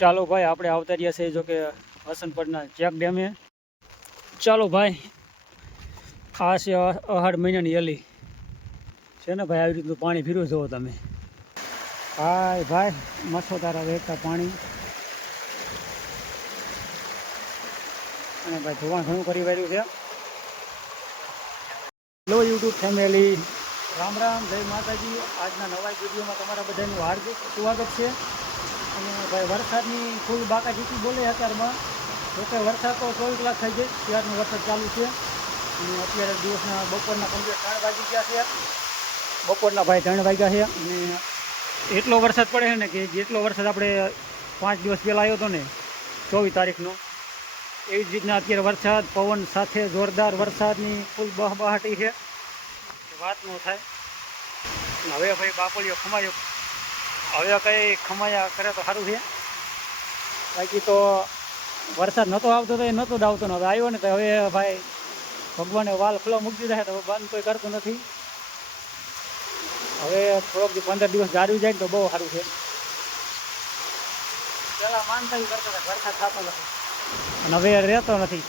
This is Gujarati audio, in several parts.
ચાલો ભાઈ આપણે આવતા રહ્યા છે જો કે હસનપરના ચેક ડેમે. ચાલો ભાઈ આ છે અહાડ મહિનાની એલી છે ને ભાઈ, આવી રીતનું પાણી ફીરું જુઓ તમે. ભાઈ ભાઈ મસ્ત તારા વહેતા પાણી અને ભાઈ ધોવાણ ઘણું કરી વાર્યું છે. Hello YouTube family, Ram Ram, જય માતાજી. આજના નવા વિડીયોમાં તમારા બધાનું હાર્દિક સ્વાગત છે. અને ભાઈ વરસાદની ફૂલ બાકાજીકી બોલે અત્યારમાં. જોકે વરસાદ તો 24 કલાક થઈ જાય ત્યારનો વરસાદ ચાલુ છે. અને અત્યારે દિવસના બપોરના 3 વાગી ગયા છે. બપોરના ભાઈ 3 વાગ્યા છે. અને એટલો વરસાદ પડે છે ને કે જેટલો વરસાદ આપણે 5 દિવસ પહેલાં આવ્યો હતો ને 24 તારીખનો, એવી જ રીતના અત્યારે વરસાદ પવન સાથે જોરદાર વરસાદની ફૂલ બહાટી છે, વાત ન થાય. હવે ભાઈ બાપોલીઓ ખમાયો, હવે કંઈ ખમાયા કરે તો સારું છે. બાકી તો વરસાદ નહોતો આવતો તો એ નહોતો જ આવતો ને હવે આવ્યો ને તો હવે ભાઈ ભગવાને વાલ ખુલ્લો મૂકી દીધા તો બંધ કોઈ કરતું નથી. હવે થોડોક 15 દિવસ જાળવી જાય ને તો બહુ સારું છે. પહેલાં માનતા કરતા હતા વરસાદ થતો નથી અને હવે રહેતો નથી.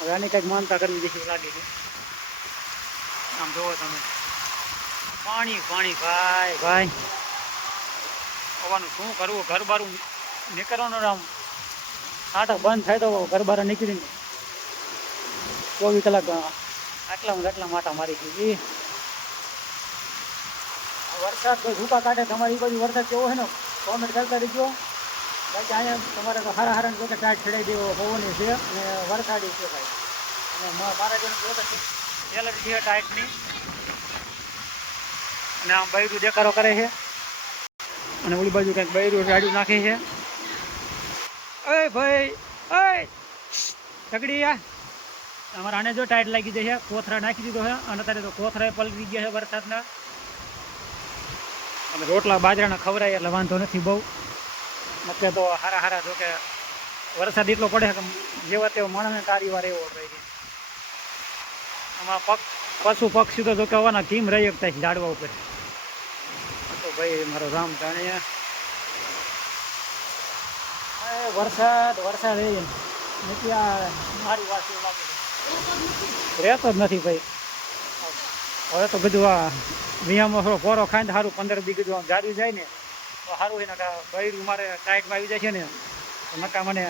હવે આની કંઈક માનતા કરવી જેવી લાગે છે. આમ જોવો તમે પાણી પાણી ભાઈ ભાઈ, આવવાનું શું કરવું? ઘર બારું નીકળવાનું, આમ નાટક બંધ થાય તો ઘર બહાર નીકળીને 24 કલાક આટલા માટા મારી ગઈ. વરસાદ કોઈ ઝૂકા કાઢે તમારી બાજુ વરસાદ કેવો છે ને કોમેન્ટ કરતા રહીજો. બાકી અહીંયા તમારે તો હારા હારાને જોકે ટાઈટ ચડાવી દેવો પવની છે અને વરસાદી છે ભાઈ. અને મારા જેને જોતા એલર્જી છે ટાઈટની, અને આમ બૈરું દેખાડો કરે છે અને ઓલી બાજુ કંઈક બૈરું ગાડું નાખે છે. અય ભાઈ અય તગડી અમારે આને જો ટાઈટ લાગી જાય છે, કોથરા નાખી દીધો છે અને અત્યારે તો કોથરા પલટી ગયા છે વરસાદના. અને રોટલા બાજરાના ખવરાય એટલે વાંધો નથી બહુ. નક્કે તો હારા જોકે વરસાદ એટલો પડે કે જેવા તેવો માણસને તારી વાર એવો ભાઈ. આમાં પશુ પક્ષી તો જોકે આવવાના કેમ રહી શકતા છે ઝાડવા ઉપર. તો ભાઈ મારો રામ જાણે વરસાદ એ નથી. આ મારી વાત એવું લાગે રહેતો જ નથી ભાઈ. હવે તો બધું આ વિયામાં થોડો પોરો ખાઈને સારું 15 દી કીધું આમ જારી જાય ને તો સારું છે. ને બૈરું મારે ટાઈટમાં આવી જાય છે ને તો નકા મને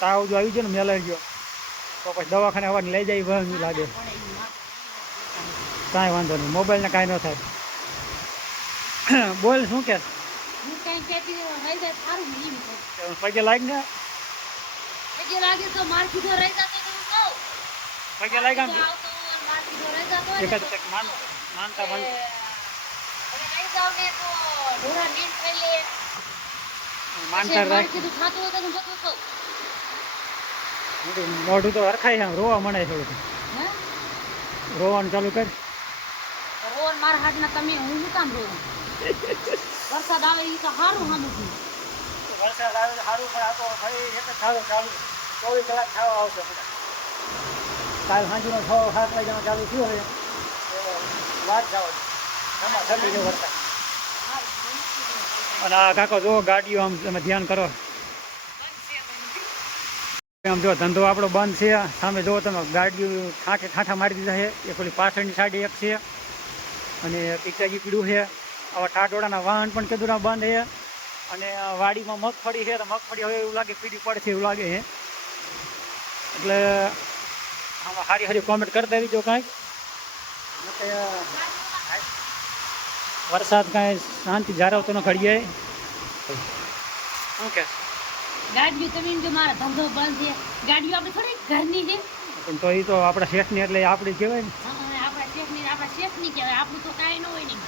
તાવ જો આવી ગયો ને મેલાઈ ગયો તો પછી દવાખાને આવવાની લઈ જાય એવું લાગે. કાંઈ વાંધો નહીં, મોબાઈલને કાંઈ ન થાય. બોલ શું કે પગે લાગ ને પગે લાગ્યા માનતા મોઢું તો હરખાય છે, રોવા મળે થોડું. રોવાનું ચાલુ કર. મારા હાથના તમે હું કામ રોવું? વરસાદ આવે એ તો સારું સામું. વરસાદ આવે સારું પણ આ તો ભાઈ એક જ ચાલુ 24 કલાક થવા આવશે. કાલ સાંજનો 6-7 વાગ્યાનો ચાલુ થયો હોય વાત જવાની એમાં ઠંડી છે વરસાદ. અને આ કાકો જો ગાડીઓ આમ તમે ધ્યાન કરો, આમ જો ધંધો આપણો બંધ છે. સામે જુઓ તમે ગાડીઓ ઠાઠા મારી દીધા છે. એ પેલી પાછળની સાઈડ એક છે અને પિક્ચાજી પીડું છે. આવા ટાટોડાના વાહન પણ કેદુના બંધ છે. અને વાડીમાં મગફળી છે તો મગફળી હવે એવું લાગે પીડી પડશે એવું લાગે છે. એટલે આમાં સારી કોમેન્ટ કરતા રહીજો કાંઈક. વરસાદ કાંઈ શાંતિ જાળવતો ન ઘડીએ. શું કે ગાડીઓ તમે જો મારા ધંધો બંધ છે, ગાડીઓ આપણે થોડી ઘરની છે પણ તો એ તો આપણા શેઠની એટલે આપણી કહેવાય ને. આપણા શેઠની કહેવાય, આપણું તો કાંઈ ન હોય નહીં.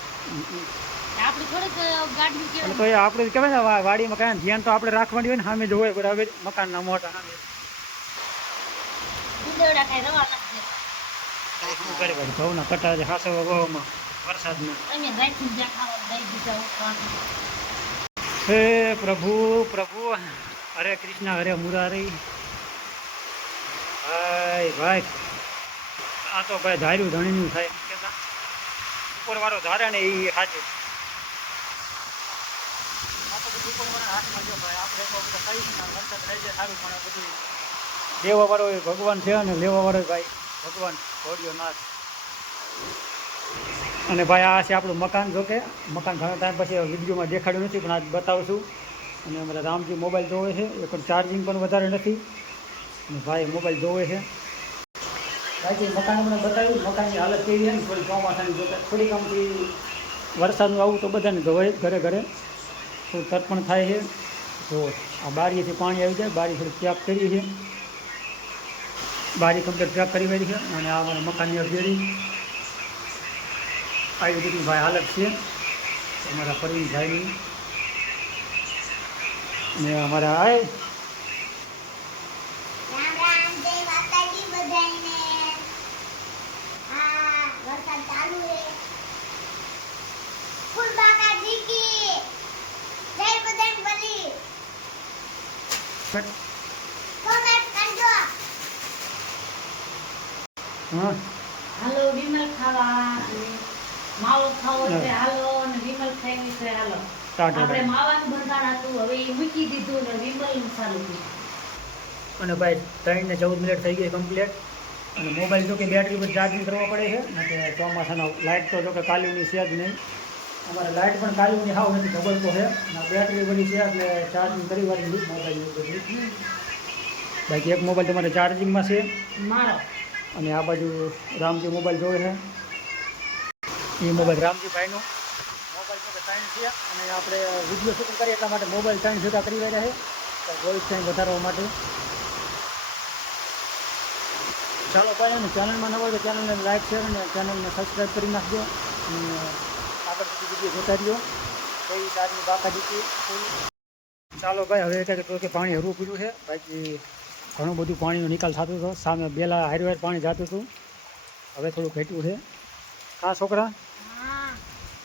આપણે થોડીક ગાડીઓ કહેવાય તો એ આપણે કહેવાય ને વાડીમાં કાંઈ ધ્યાન તો આપણે રાખવાની હોય ને. સામે જોવાય બરાબર મકાનના મોટા સામે શું કરે ભાઈ ઘઉંના કટા છે હાસવા બહુમાં વરસાદમાં. હે પ્રભુ પ્રભુ, હરે કૃષ્ણ હરે મુરારી. ભાઈ આ તો ભાઈ ધાર્યું ધણીનું થાય કેતા ઉપરવાળો ધારે ને એ સાચું. ઉપરવાળા હાથમાં જો ભાઈ આપણે તો બધા કહીશ ને વરસાદ રહી જાય સારું, પણ આ બધું દેવાવાળો એ ભગવાન છે અને લેવાવાળો ભાઈ ભગવાન ઘોડિયો નાથ. અને ભાઈ આ છે આપણું મકાન. જોકે મકાન ઘણા ટાઈમ પછી વિડીયોમાં દેખાડ્યું નથી, પણ આજ બતાવું છું. અને અમારા રામજી મોબાઈલ જોવે છે, એ પણ ચાર્જિંગ પણ વધારે નથી, અને ભાઈ મોબાઈલ જોવે છે. બાકી મકાન મને બતાવ્યું, મકાનની હાલત કેવી છે ને થોડી ચોમાસાની. જોકે થોડીક આમથી વરસાદનું આવું તો બધાને ધોવાય ઘરે ઘરે, થોડું તર્પણ થાય છે. તો આ બારીએથી પાણી આવી જાય, બારી થોડી પેક કરી છે, બારી કમ્પ્લીટ પેક કરી હોય છે. અને આ અમારા મકાનની અભેરી આવી બધી ભાઈ હાલત છે અમારા પરવીનભાઈની. અને અમારા આય હા હાલો વિમલ ખાવા, અને માવો ખાવો છે હાલો, અને વિમલ ખાવી છે હાલો. આપણે માવાનું બંધાણ હતું, હવે એ મૂકી દીધું ને વિમલનું ચાલુ કર્યું. અને ભાઈ 3 ને 14 મિનિટ થઈ ગઈ કમ્પ્લીટ. અને મોબાઈલ જો કે બેટરી પર ચાર્જિંગ કરવા પડે છે ને, કે ચોમાસાના લાઇટ તો જો કે કાલીની છે જ નહીં. અમારે લાઇટ પણ કાલીની હાવ નથી, ડબલ તો છે ને બેટરી બધી છે, એટલે ચાર્જિંગ કરી વાળી મોબાઈલ બધી. બાકી એક મોબાઈલ તમારે ચાર્જિંગમાં છે મારો, અને આ બાજુ રામજી મોબાઈલ જોવે છે. એ મોબાઈલ રામજીભાઈનો મોબાઈલ તો કે 3 છે. અને આપણે વિડીયો શૂટિંગ કરીએ એટલા માટે મોબાઈલ 3 જુદા કરી રહ્યા છે, વોઇસ ટાઈમ વધારવા માટે. ચાલો ભાઈ, અને ચેનલમાં નવો હોય તો ચેનલને લાઈક શેર અને ચેનલને સબસ્ક્રાઈબ કરી નાખજો. અને આગળ સુધી વિડીયો જોતા રહ્યો. કઈ સારની બાકાજીથી ચાલો ભાઈ, હવે કંઈક કે પાણી હરવું પીડ્યું છે. બાકી ઘણું બધું પાણીનો નિકાલ થતો હતો. સામે બેલા હારવાર પાણી જતું હતું, હવે થોડું ઘટ્યું છે. હા છોકરા,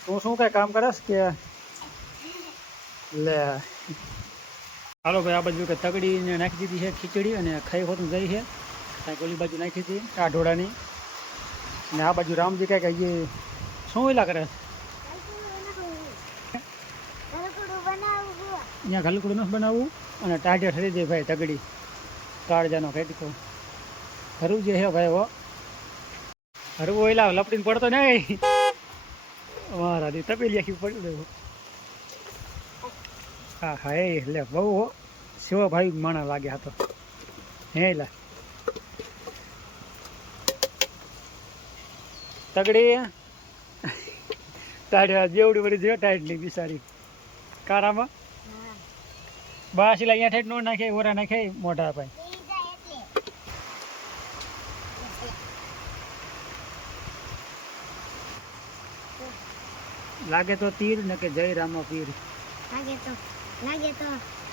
તું શું કાંઈ કામ કરસ કે લે? ચાલો ભાઈ, આ બાજુ કે તગડીને નાખી દીધી છે ખીચડી, અને ખાઈ હોતું જઈ છે કાંઈક ઓલી બાજુ નાખી હતી ટાઢોળાની. અને આ બાજુ રામજી કાંઈક એ શું એલા કરે? અહીંયા ઘલકડું નથી બનાવવું, અને ટાઢે ઠરી દે ભાઈ તગડી કાળજાનો ખેટકો હરવું જે છે ભાઈ. હો હરવું એલા લપડીને પડતો નહીં, મારા દી તપેલી આખી પડ્યું રહ્યું. હા હા એ લે બહુ હો શિવ ભાઈ માણા લાગે હા તો હે લા તગડી તારે જેવડી વળી જે ટાઈટલી બિસારી કારામાં બાસીલા અહીંયા ઠેઠ નો નાખે, ઓરા નાખે મોઢા ભાઈ. લાગે તો તીર ને કે જય રામા પીર, લાગે તો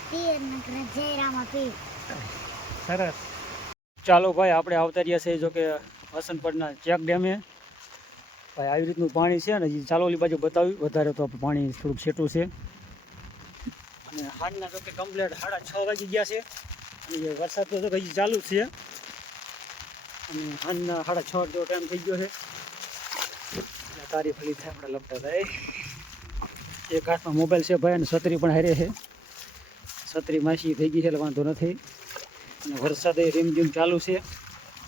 તીર ને કે જય રામા પીર. સરસ. ચાલો ભાઈ, આપણે આવતા રહ્યા છે જો કે હસનપરના ચેક ડેમે. ભાઈ આવી રીતનું પાણી છે ને, ચાલો ઓલી બાજુ બતાવ્યું. વધારે તો પાણી થોડુંક છેટું છે. અને હાલના જો કે કમ્પ્લેટ 6:30 વાગી ગયા છે, અને વરસાદ તો હજી ચાલુ જ છે. અને હાલના 6:30 જેવો ટાઈમ થઈ ગયો છે. તારી ફલી થાય આપણે લપટા થાય. એક હાથમાં મોબાઈલ છે ભાઈ, અને છત્રી પણ હારે છે. છત્રી માસી થઈ ગઈ છે એટલે વાંધો નથી. અને વરસાદ એ રીમઝીમ ચાલુ છે.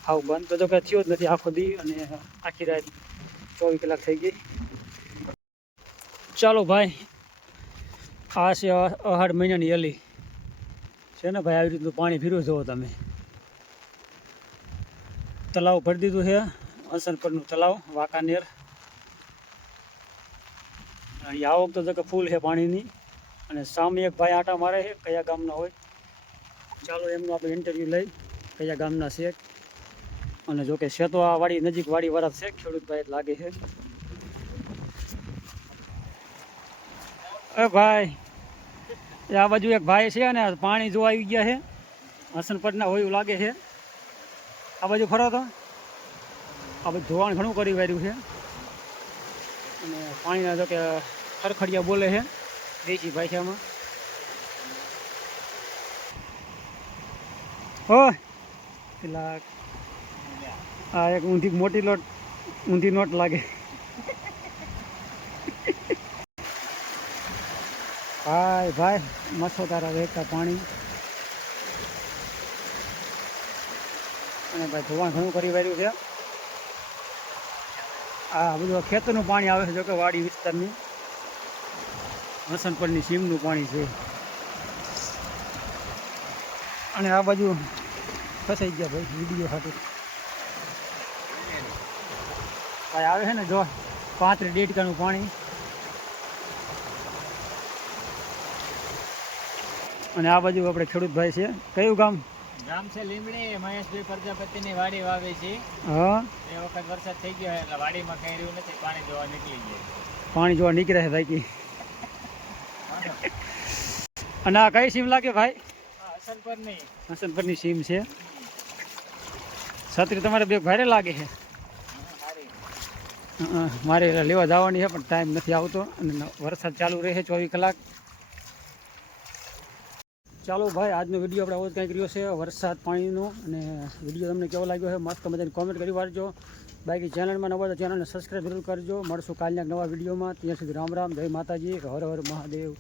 આવ બંધ તો કાંઈ થયો જ નથી આખો દી, અને આખી રાત 24 કલાક થઈ ગઈ. ચાલો ભાઈ, આ છે અહાડ મહિનાની અલી છે ને ભાઈ. આવી રીતનું પાણી ફીરું જુઓ તમે. તલાવ ભરી દીધું છે, હસનપરનું તલાવ વાંકાનેર. અહીં આવક તો કે ફૂલ છે પાણીની. અને સામે એક ભાઈ આટા મારે છે, કયા ગામના હોય. ચાલો એમનું આપણે ઇન્ટરવ્યૂ લઈ કયા ગામના છે. અને જો કે છે તો આ વાડી નજીક વાડીવાળા છે, ખેડૂત ભાઈ લાગે છે. એ ભાઈ, આ બાજુ એક ભાઈ છે ને પાણી જોવા આવી ગયા છે. હસનપરના હોય એવું લાગે છે. આ બાજુ ફરો તો આ બધું ધોવાણ ઘણું કરી વાર્યું છે. અને પાણીના જો કે ખરખડિયા બોલે છે દેશી ભાષામાં. હો પેલા આ એક ઊંધી નોટ લાગે. ભાઈ મસ્ત તારા વહેતા પાણી અને ભાઈ ધોવાણ ઘણું કરી વાર્યું છે. આ બધું ખેતરનું પાણી આવે છે, જોકે વાડી વિસ્તારનું વસંતપરની સીમનું પાણી છે. અને આ બાજુ ફસાઈ ગયા ભાઈ વિડીયો ખાતે ભાઈ આવે છે ને જો 35 ડેટકાનું પાણી. અને આ બાજુ આપણે ખેડૂત ભાઈ છે. કયું ગામ? ગામ છે લીમડી. મહેશભાઈ પ્રજાપતિની વાડી વાવી છે. હા, એ વખત વરસાદ થઈ ગયો એટલે વાડીમાં કઈ રહ્યું નથી, પાણી જોવા નીકળી ગયા. પાણી જોવા નીકળે છે ભાઈ. અને આ કઈ સીમ લાગે ભાઈ? હસનપરની. હસનપરની સીમ છે. છત્રી તમારે બે ભારે લાગે છે. મારે લેવા જવાની છે પણ ટાઈમ નથી આવતો અને વરસાદ ચાલુ રહે 24 કલાક. ચાલો ભાઈ, આજનો વિડીયો આપણે આવો જ કંઈક રહ્યો છે વરસાદ પાણીનો. અને વિડીયો તમને કેવો લાગ્યો છે મસ્ત મજાની કોમેન્ટ કરી વાળજો. બાકી ચેનલમાં નવા તો ચેનલને સબસ્ક્રાઈબ જરૂર કરજો. મળશું કાલના નવા વિડીયોમાં. ત્યાં સુધી રામ રામ, જય માતાજી, હર હર મહાદેવ.